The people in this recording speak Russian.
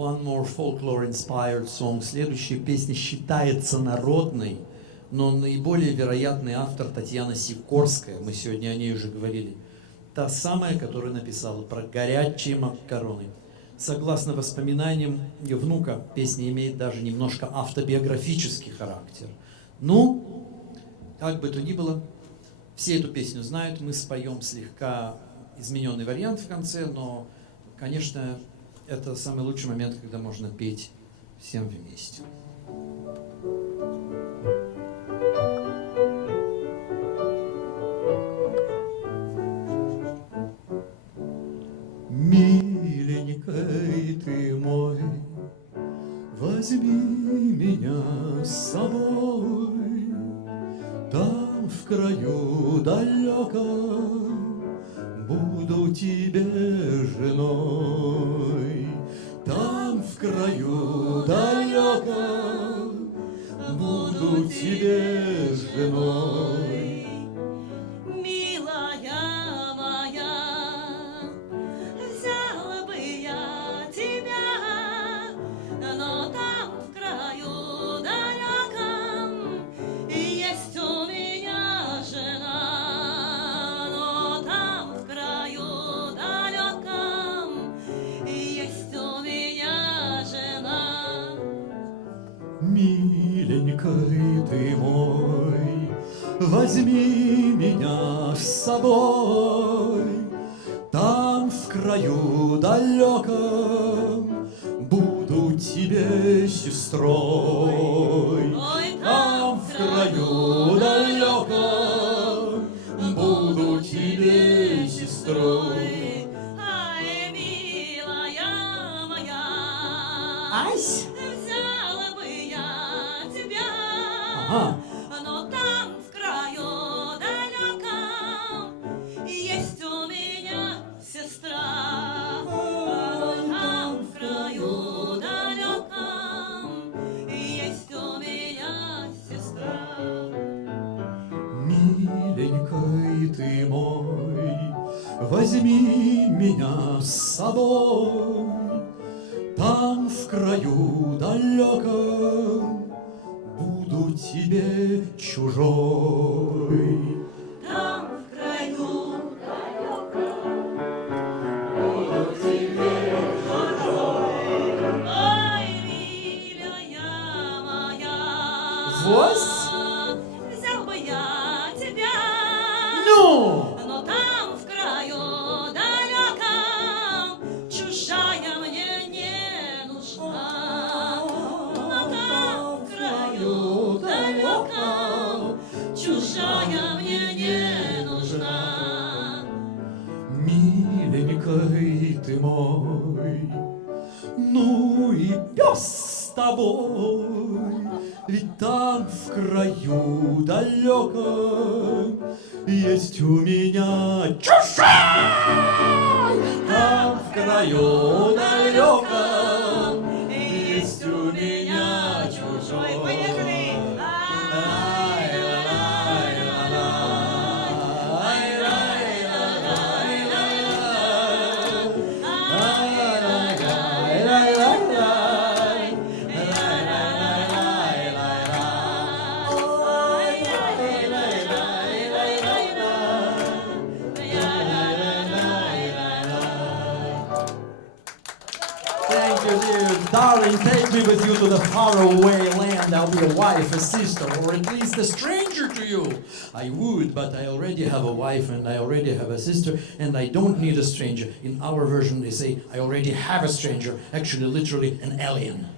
One more folklore-inspired song. Следующая песня считается народной, но наиболее вероятный автор Татьяна Сикорская. Мы сегодня о ней уже говорили. Та самая, которая написала про горячие макароны. Согласно воспоминаниям внука, песня имеет даже немножко автобиографический характер. Ну, как бы то ни было, все эту песню знают. Мы споем слегка измененный вариант в конце, но, конечно, это самый лучший момент, когда можно петь всем вместе. Миленький ты мой, возьми меня с собой, там в краю далеком буду тебе женой. Там в краю далеком буду тебе женой. Милая моя, взяла бы я тебя, но там в краю далеком есть у меня жена, но там в краю далеком есть у меня жена. Миленький ты мой, возьми меня с собой, там в краю далеком буду тебе сестрой. Ой, Там в краю далеком буду тебе сестрой. Ай, милая моя, Ась! взяла бы я тебя, Ага. но там в краю далеком есть у меня сестра. Но там в краю далеком есть у меня сестра. Миленький ты мой, возьми меня с собой, там в краю далеком буду тебе чужой. Там в краю ой, милая моя, Вось? взял бы я тебя, Ну! но там в краю далеком чужая мне не нужна. Но там в краю далеком чужая мне не нужна. Миленький ты мой, ну и пес с тобой, ведь там в краю далеком есть у меня чужой. Там в краю далеком есть у меня чужой. Поехали! Thank you, dear. Darling, take me with you to the faraway land. I'll be a wife, a sister, or at least a stranger to you. I would, but I already have a wife and I already have a sister, and I don't need a stranger. In our version, they say, I already have a stranger. Actually, literally, an alien.